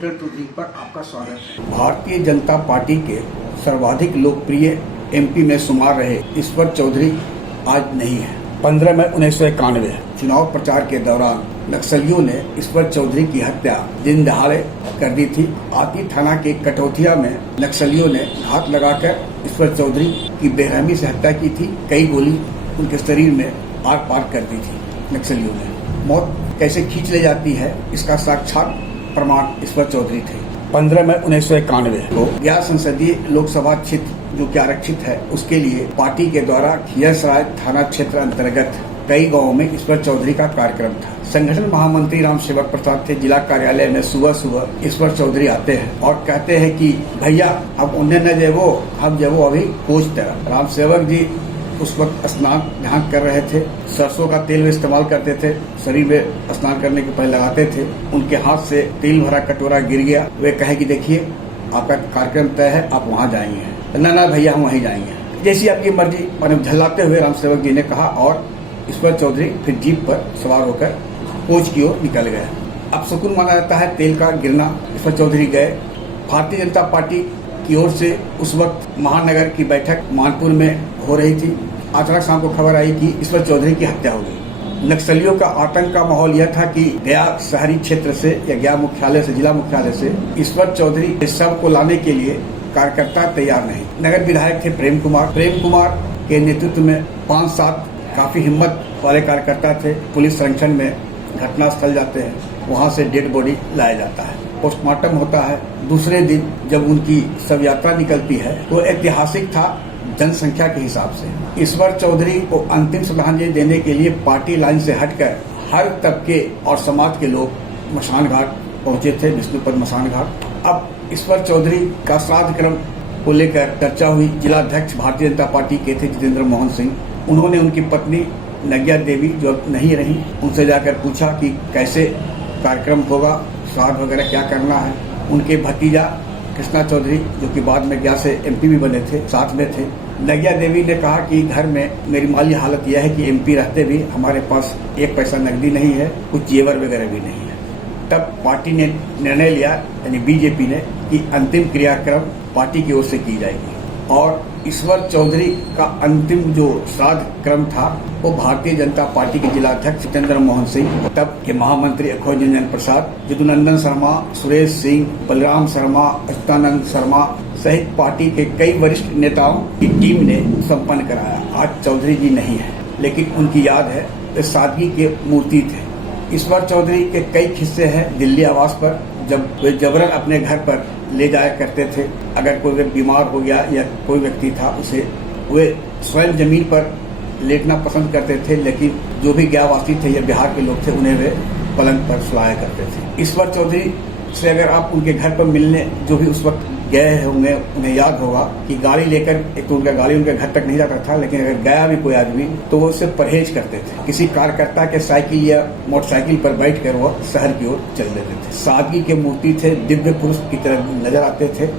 Hotel टूटी पर आपका स्वागत है। भारतीय जनता पार्टी के सर्वाधिक लोकप्रिय एमपी में शुमार रहे ईश्वर चौधरी आज नहीं है। 15 मई 1991 चुनाव प्रचार के दौरान नक्सलियों ने ईश्वर चौधरी की हत्या दिन दहाड़े कर दी थी। आती थाना के कटौतिया में नक्सलियों ने घात लगाकर ईश्वर चौधरी की बेरहमी से हत्या की थी। कई गोली उनके शरीर में आर पार कर दी थी। नक्सलियों ने मौत कैसे खींच ले जाती है, इसका साक्षात प्रमाण ईश्वर चौधरी थे। 15 मई 1991 को गया संसदीय लोकसभा क्षेत्र जो कि आरक्षित है, उसके लिए पार्टी के द्वारा खियरसराय थाना क्षेत्र अंतर्गत कई गांवों में ईश्वर चौधरी का कार्यक्रम था। संगठन महामंत्री राम सेवक प्रसाद थे। जिला कार्यालय में सुबह सुबह ईश्वर चौधरी आते हैं और कहते हैं कि भैया हम उन्हें न जेबो, हम जेबो अभी कोच तरह। राम सेवक जी उस वक्त स्नान ध्यान कर रहे थे। सरसों का तेल वे इस्तेमाल करते थे, शरीर में स्नान करने के पहले लगाते थे। उनके हाथ से तेल भरा कटोरा गिर गया। वे कहे कि देखिए आपका कार्यक्रम तय है, आप वहाँ जाएंगे। ना भैया हम वहीं जाएंगे। जैसी आपकी मर्जी, मैंने झल्लाते हुए राम सेवक जी ने कहा और ईश्वर चौधरी फिर जीप पर सवार होकर कोच की ओर निकल गए। अब सुकून माना जाता है तेल का गिरना। ईश्वर चौधरी गए। भारतीय जनता पार्टी की ओर से उस वक्त महानगर की बैठक मानपुर में हो रही थी। अचानक शाम को खबर आई कि ईश्वर चौधरी की हत्या हो गई। नक्सलियों का आतंक का माहौल यह था कि गया शहरी क्षेत्र से या गया मुख्यालय से, जिला मुख्यालय से ईश्वर चौधरी इस सब को लाने के लिए कार्यकर्ता तैयार नहीं। नगर विधायक थे प्रेम कुमार के नेतृत्व में 5-7 काफी हिम्मत वाले कार्यकर्ता थे। पुलिस संरक्षण में घटनास्थल जाते हैं, वहाँ से डेड बॉडी लाया जाता है, पोस्टमार्टम होता है। दूसरे दिन जब उनकी शव यात्रा निकलती है तो ऐतिहासिक था जनसंख्या के हिसाब से। ईश्वर चौधरी को अंतिम श्रद्धांजलि देने के लिए पार्टी लाइन से हटकर हर तबके और समाज के लोग मसान घाट पहुंचे थे, विष्णुपद मसान घाट। अब ईश्वर चौधरी का श्राद्ध क्रम को लेकर चर्चा हुई। जिलाध्यक्ष भारतीय जनता पार्टी के थे जितेंद्र मोहन सिंह। उन्होंने उनकी पत्नी नग्या देवी जो नहीं रही, उनसे जाकर पूछा कि कैसे कार्यक्रम होगा, श्राद्ध वगैरह क्या करना है। उनके भतीजा कृष्णा चौधरी जो कि बाद में गया से एमपी भी बने थे, साथ में थे। नग्या देवी ने कहा कि घर में मेरी माली हालत यह है कि एमपी रहते भी हमारे पास 1 पैसा नकदी नहीं है, कुछ जेवर वगैरह भी नहीं है। तब पार्टी ने निर्णय लिया, यानी बीजेपी ने, कि अंतिम क्रियाक्रम पार्टी की ओर से की जाएगी और ईश्वर चौधरी का अंतिम जो श्राद्ध क्रम था वो भारतीय जनता पार्टी के जिलाध्यक्ष जितेंद्र मोहन सिंह, तब के महामंत्री अखोज रंजन प्रसाद, यदुनंदन शर्मा, सुरेश सिंह, बलराम शर्मा, अच्युतानंद शर्मा सहित पार्टी के कई वरिष्ठ नेताओं की टीम ने संपन्न कराया। आज चौधरी जी नहीं है, लेकिन उनकी याद है। वे सादगी के मूर्ति थे। ईश्वर चौधरी के कई किस्से हैं दिल्ली आवास पर, जब वे जबरन अपने घर पर ले जाया करते थे। अगर कोई बीमार हो गया या कोई व्यक्ति था, उसे वे स्वयं जमीन पर लेटना पसंद करते थे, लेकिन जो भी गयावासी थे या बिहार के लोग थे उन्हें वे पलंग पर सुलाया करते थे। ईश्वर चौधरी से अगर आप उनके घर पर मिलने जो भी उस वक्त गए होंगे, उन्हें याद होगा कि गाड़ी लेकर, एक तो उनका गाड़ी उनके घर तक नहीं जाता था, लेकिन अगर गया भी कोई आदमी तो वो उससे परहेज करते थे। किसी कार्यकर्ता के साइकिल या मोटरसाइकिल पर बैठकर वो शहर की ओर चल देते थे। सादगी के मूर्ति थे, दिव्य पुरुष की तरह नजर आते थे।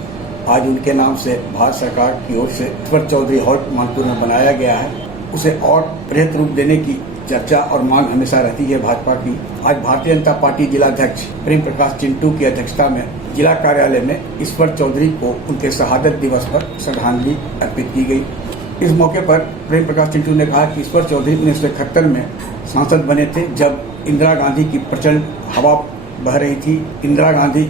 आज उनके नाम से भारत सरकार की ओर से ईश्वर चौधरी हॉल मानपुर में बनाया गया है। उसे और बृहत रूप देने की चर्चा और मांग हमेशा रहती है भाजपा की। आज भारतीय जनता पार्टी जिलाध्यक्ष प्रेम प्रकाश चिंटू की अध्यक्षता में जिला कार्यालय में ईश्वर चौधरी को उनके शहादत दिवस पर श्रद्धांजलि अर्पित की गई। इस मौके पर प्रेम प्रकाश चिंटू ने कहा कि ईश्वर चौधरी 1971 में सांसद बने थे, जब इंदिरा गांधी की प्रचंड हवा बह रही थी। इंदिरा गांधी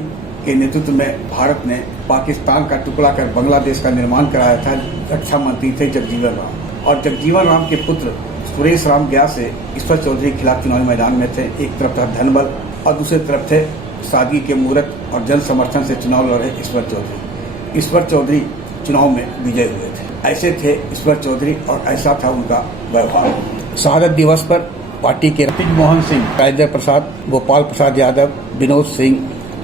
के नेतृत्व में भारत ने पाकिस्तान का टुकड़ा कर बांग्लादेश का निर्माण कराया था। रक्षा मंत्री थे जगजीवन राम, और जगजीवन राम के पुत्र सुरेश राम गया से ईश्वर चौधरी के खिलाफ चुनावी मैदान में थे। एक तरफ था धनबल और दूसरी तरफ थे सादगी के मूर्त और जन समर्थन से चुनाव लड़े ईश्वर चौधरी। ईश्वर चौधरी चुनाव में विजय हुए थे। ऐसे थे ईश्वर चौधरी और ऐसा था उनका व्यवहार। शहादत दिवस पर पार्टी के रतीश मोहन सिंह, राजेंद्र प्रसाद, गोपाल प्रसाद यादव, विनोद सिंह,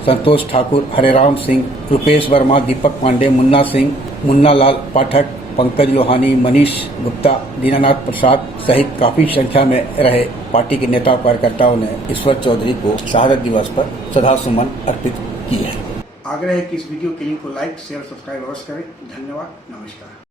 संतोष ठाकुर, हरेराम सिंह, रुपेश वर्मा, दीपक पांडे, मुन्ना सिंह, मुन्ना लाल पाठक, पंकज लोहानी, मनीष गुप्ता, दीनानाथ प्रसाद सहित काफी संख्या में रहे पार्टी के नेता कार्यकर्ताओं ने ईश्वर चौधरी को शहादत दिवस पर श्रद्धासुमन अर्पित किए हैं। आग्रह है कि इस वीडियो के लिंक को लाइक, शेयर, सब्सक्राइब अवश्य करें। धन्यवाद, नमस्कार।